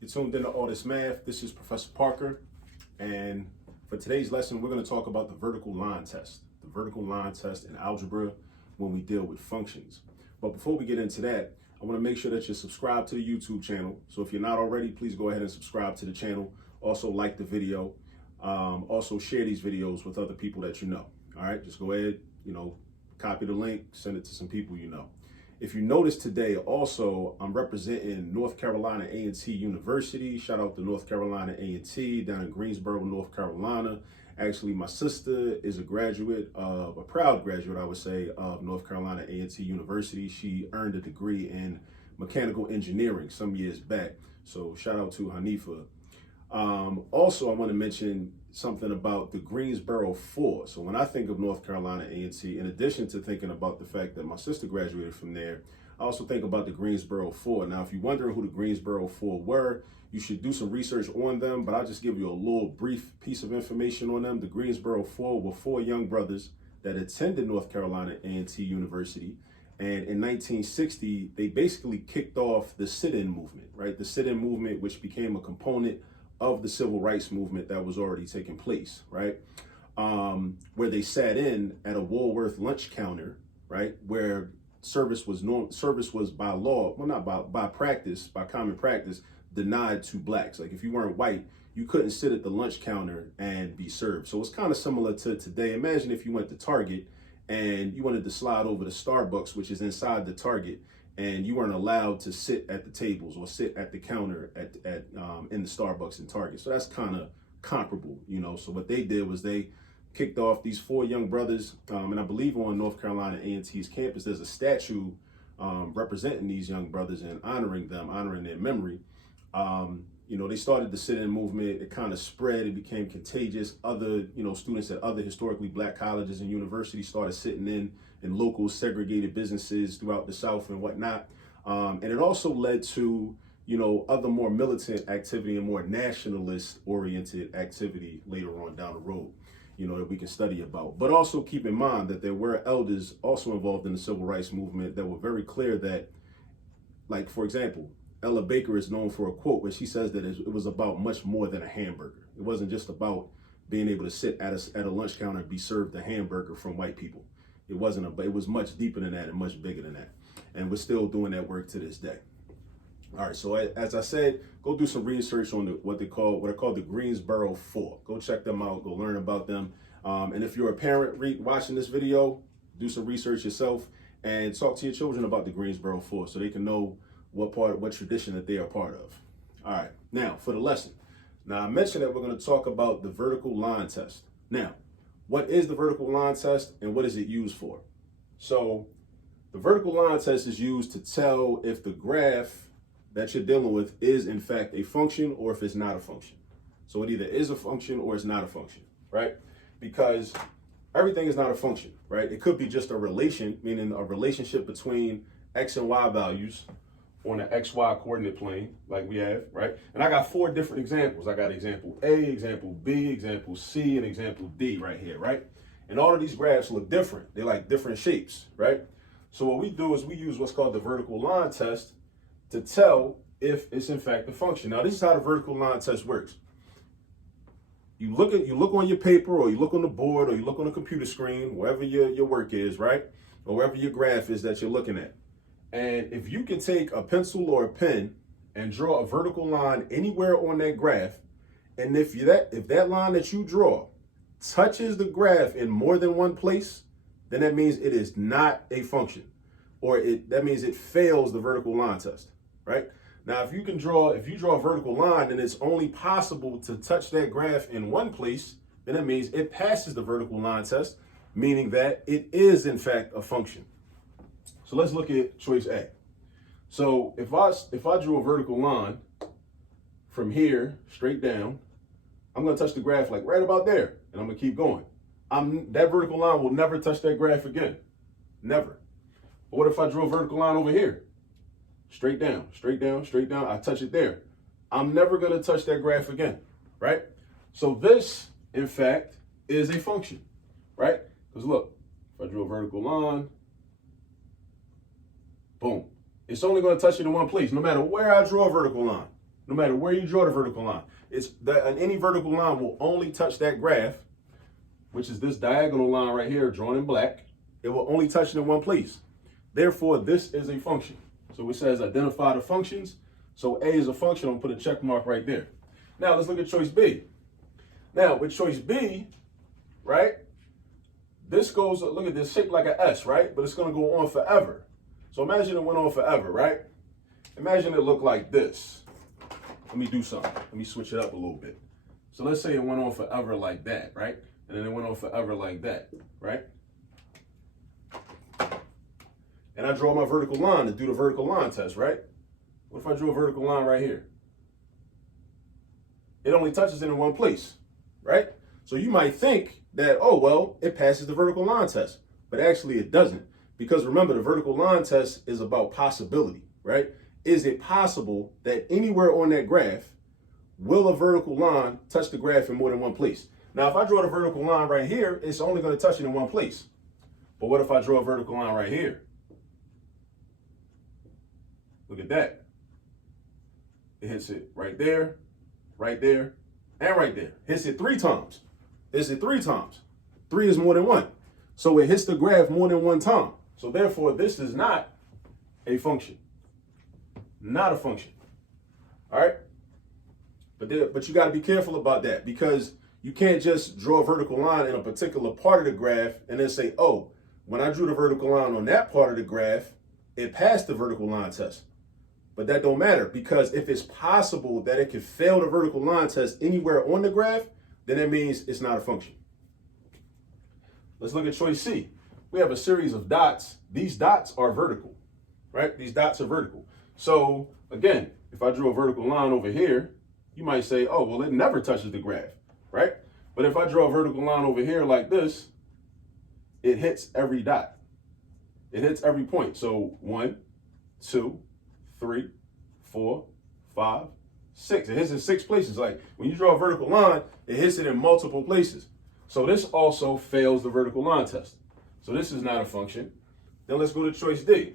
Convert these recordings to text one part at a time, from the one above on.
You're tuned into All This Math. This is Professor Parker, and for today's lesson, we're going to talk about the vertical line test. The vertical line test in algebra when we deal with functions. But before we get into that, I want to make sure that you're subscribed to the YouTube channel. So if you're not already, please go ahead and subscribe to the channel. Also like the video. Also share these videos with other people that you know. All right, just go ahead, copy the link, send it to some people you know. If you notice today, also, I'm representing North Carolina A&T University. Shout out to North Carolina A&T down in Greensboro, North Carolina. Actually, my sister is a proud graduate, I would say, of North Carolina A&T University. She earned a degree in mechanical engineering some years back. So shout out to Hanifa. Also, I want to mention something about the Greensboro 4. So when I think of North Carolina A&T, in addition to thinking about the fact that my sister graduated from there, I also think about the Greensboro 4. Now, if you're wondering who the Greensboro 4 were, you should do some research on them, but I'll just give you a little brief piece of information on them. The Greensboro 4 were 4 young brothers that attended North Carolina A&T University. And in 1960, they basically kicked off the sit-in movement, right? The sit-in movement, which became a component of the civil rights movement that was already taking place, right? Where they sat in at a Woolworth lunch counter, right? Where service was by law, well, not by practice, by common practice, denied to blacks. Like if you weren't white, you couldn't sit at the lunch counter and be served. So it's kind of similar to today. Imagine if you went to Target and you wanted to slide over to Starbucks, which is inside the Target, and you weren't allowed to sit at the tables or sit at the counter in the Starbucks and Target. So that's kind of comparable, So what they did was they kicked off these 4 young brothers, and I believe on North Carolina A&T's campus, there's a statue representing these young brothers and honoring them, honoring their memory. They started the sit-in movement. It kind of spread. It became contagious. Other, students at other historically black colleges and universities started sitting in local segregated businesses throughout the South and whatnot. And it also led to, other more militant activity and more nationalist-oriented activity later on down the road, that we can study about. But also keep in mind that there were elders also involved in the civil rights movement that were very clear that, like, for example, Ella Baker is known for a quote where she says that it was about much more than a hamburger. It wasn't just about being able to sit at a lunch counter and be served a hamburger from white people. It was much deeper than that and much bigger than that. And we're still doing that work to this day. All right, so as I said, go do some research on what are called the Greensboro 4. Go check them out, go learn about them. And if you're a parent watching this video, do some research yourself and talk to your children about the Greensboro 4 so they can know what tradition that they are part of. All right, now for the lesson. Now I mentioned that we're going to talk about the vertical line test. Now, what is the vertical line test and what is it used for? So the vertical line test is used to tell if the graph that you're dealing with is in fact a function or if it's not a function. So it either is a function or it's not a function, right? Because everything is not a function, right? It could be just a relation, meaning a relationship between X and Y values on an XY coordinate plane like we have, right? And I got 4 different examples. I got example A, example B, example C, and example D right here, right? And all of these graphs look different. They're like different shapes, right? So what we do is we use what's called the vertical line test to tell if it's in fact a function. Now, this is how the vertical line test works. You look on your paper, or you look on the board, or you look on the computer screen, wherever your work is, right? Or wherever your graph is that you're looking at. And if you can take a pencil or a pen and draw a vertical line anywhere on that graph, and if that line that you draw touches the graph in more than one place, then that means it is not a function, or that means it fails the vertical line test, right? Now, if you draw a vertical line and it's only possible to touch that graph in one place, then that means it passes the vertical line test, meaning that it is in fact a function. So let's look at choice A. So if I drew a vertical line from here straight down, I'm going to touch the graph like right about there, and I'm going to keep going. That vertical line will never touch that graph again, never. But what if I drew a vertical line over here? Straight down, straight down, straight down. I touch it there. I'm never going to touch that graph again, right? So this, in fact, is a function, right? Because look, if I drew a vertical line, boom. It's only going to touch it in one place, no matter where I draw a vertical line. no matter where you draw the vertical line. It's that, and any vertical line will only touch that graph, which is this diagonal line right here drawn in black. It will only touch it in one place. Therefore, this is a function. So it says identify the functions. So A is a function. I'm going to put a check mark right there. Now let's look at choice B. Now with choice B, right, this goes, look at this, shaped like an S, right? But it's going to go on forever. So imagine it went on forever, right? Imagine it looked like this. Let me do something. Let me switch it up a little bit. So let's say it went on forever like that, right? And then it went on forever like that, right? And I draw my vertical line to do the vertical line test, right? What if I drew a vertical line right here? It only touches it in one place, right? So you might think that, oh, well, it passes the vertical line test, but actually it doesn't. Because remember, the vertical line test is about possibility, right? Is it possible that anywhere on that graph, will a vertical line touch the graph in more than one place? Now, if I draw the vertical line right here, it's only going to touch it in one place. But what if I draw a vertical line right here? Look at that. It hits it right there, and right there. Hits it 3 times. Hits it 3 times. 3 is more than 1. So it hits the graph more than 1 time. So therefore, this is not a function. Not a function. All right? But you got to be careful about that, because you can't just draw a vertical line in a particular part of the graph and then say, oh, when I drew the vertical line on that part of the graph, it passed the vertical line test. But that don't matter, because if it's possible that it could fail the vertical line test anywhere on the graph, then that means it's not a function. Let's look at choice C. We have a series of dots. These dots are vertical, right? These dots are vertical. So again, if I drew a vertical line over here, you might say, oh, well, it never touches the graph, right? But if I draw a vertical line over here like this, it hits every dot. It hits every point. So 1, 2, 3, 4, 5, 6. It hits in 6 places. Like when you draw a vertical line, it hits it in multiple places. So this also fails the vertical line test. So this is not a function. Then let's go to choice D.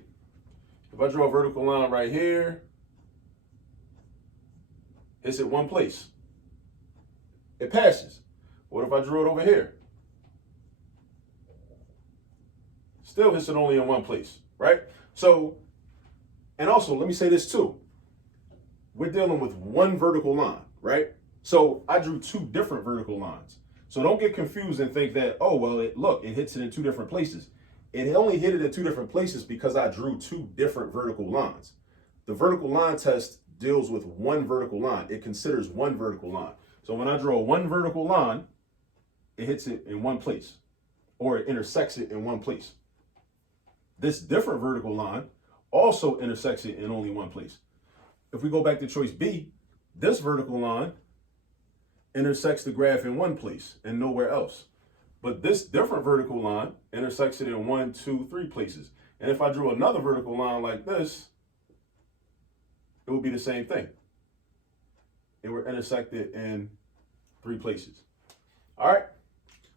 If I draw a vertical line right here, hits it one place. It passes. What if I drew it over here? Still hits it only in one place, right? So, and also, let me say this too. We're dealing with one vertical line, right? So I drew 2 different vertical lines. So don't get confused and think that, oh, well, it hits it in 2 different places. It only hit it in 2 different places because I drew 2 different vertical lines. The vertical line test deals with one vertical line. It considers one vertical line. So when I draw one vertical line, it hits it in one place, or it intersects it in one place. This different vertical line also intersects it in only one place. If we go back to choice B, this vertical line intersects the graph in one place and nowhere else. But this different vertical line intersects it in 1, 2, 3 places. And if I drew another vertical line like this, it would be the same thing. It would intersect it in 3 places. All right.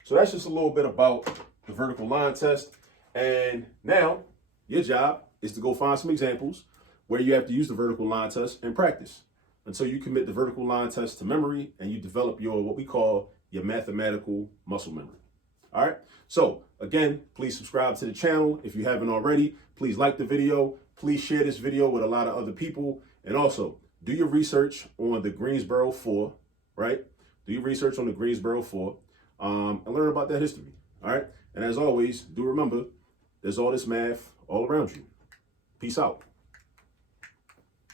So that's just a little bit about the vertical line test. And now your job is to go find some examples where you have to use the vertical line test and practice until you commit the vertical line test to memory and you develop your, what we call your mathematical muscle memory. All right. So again, please subscribe to the channel. If you haven't already, please like the video. Please share this video with a lot of other people. And also do your research on the Greensboro 4, right? Do your research on the Greensboro 4 and learn about that history. All right. And as always, do remember, there's all this math all around you. Peace out.